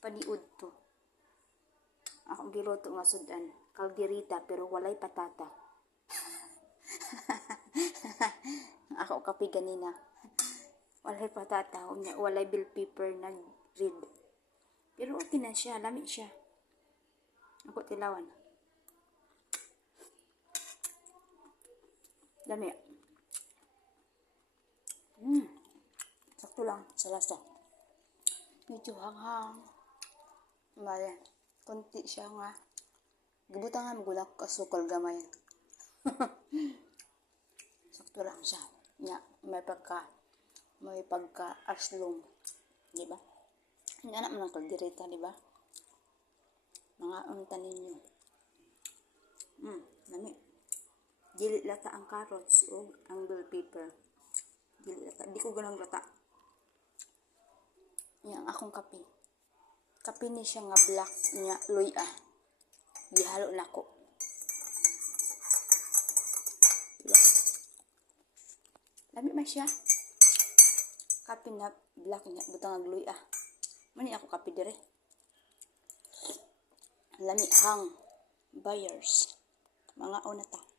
paniud to. Akong giluto nga sudan, kalderita pero walay patata. Ako kape ganina. Walay patata, walay bell pepper na red. Pero okay na siya, lami siya. Ako tilawan. Lami. Hmm. Sakto lang sa lasa. Medyo hanghang. Mali. Kunti siya nga. Gibutan nga magulak kasukal gamay. Sakto lang siya. Nya, may pagka may pagka aslong. Di ba? Hindi anak mo ng kaldereta, di ba? Mga unta ninyo. Hmm, lami. Dili lata ang carrots o ang bell pepper. Dili lata. Di ko ganang lata. Yang akong kape. Kape ni siya nga black niya loy ah. Gihalo na ko. Diba? Lami man siya. Kape na black niya. Butang ang loy ah. Mani ako kape dire. Lami hang. Buyers. Mga una ta.